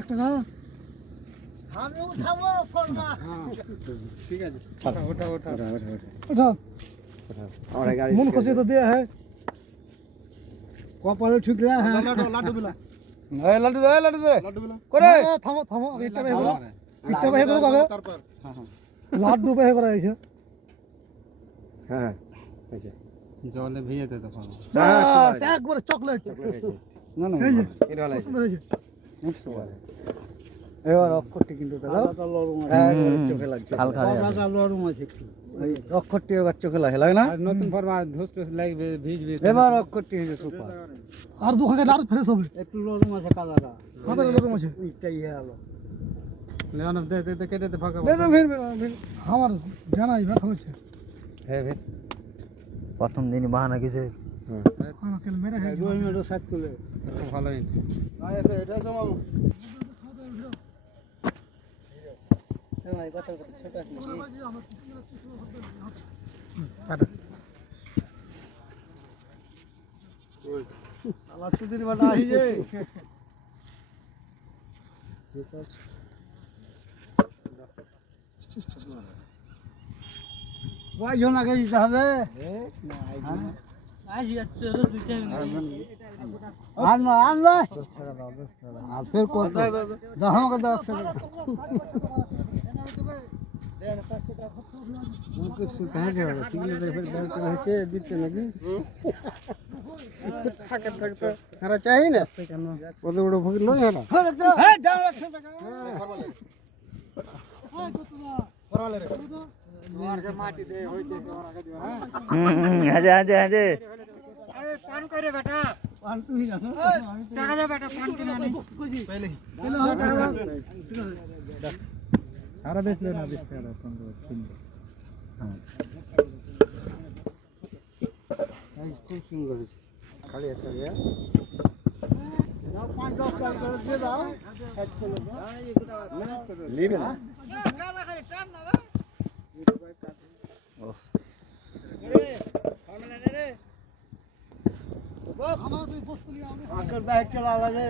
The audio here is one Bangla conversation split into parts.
একটা দাও আমি উঠাবো ফোনটা ঠিক আছে ওঠা আমার গাড়ি মন খুশি তো দিয়া है কপালে ঠিক রে হ্যাঁ লাড্ডু বিলা এই লাড্ডু দে লাড্ডু বিলা করে থামো আগে একটা বেহে করো আগে তারপর হ্যাঁ লাড্ডু বেহে করা হইছে হ্যাঁ হয়েছে জলে ভিজেতে তখন একবার চকলেট না না এই যে এটা ভালো পছন্দ হয়েছে এবার অক্ষরটি কিন্তু দাদা চোখে লাগছে হালকা লরম আছে একটু এই অক্ষরটি এবার চোখে লাগে না আর নতুন ফরমা ধুস টুস লাগবে ভিজবে এবার অক্ষরটি হয়েছে সুপার আর দু খাগে আর ফ্রেশ হবে একটু লরম আছে কালারটা কাদের লরম আছে ওইটাই হলো লেওন দে কেটে দে ফাঁকা দে ফির আমার জানাই ব্যথা হচ্ছে হ্যাঁ ভাই প্রথম দিন বাহানা কিসে আমার কেন মেরে হ্যাঁ রোহিমেরও সাথ করে ভালো এটা জমাবো ভাই কথা ছোট আছে আবার সুদিন বাটা আহি যে কয়জন আগে দিতে হবে আর ফের কত আমাকে 10 টাকা চাই না কত বড় ফকির লই হলো পান করে বেটা পান তুই টাকা দে বেটা পান কিনে আনি পহলে সারা বেশ না 20 টাকা 15 খুব সুন্দর হয়েছে খালি একটা দিয়া দাও 5-10 টাকা করে দিয়ে দাও লিবে না আকার বাইক চলা লাগে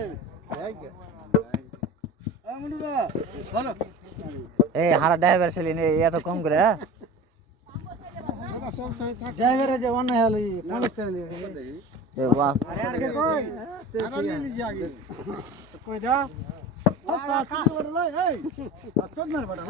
এই হারা ড্রাইভার ছিলেন এত কম করে ড্রাইভারে যে অন্য হলি পুলিশ হলি এ বাহ কই যা চল না বড়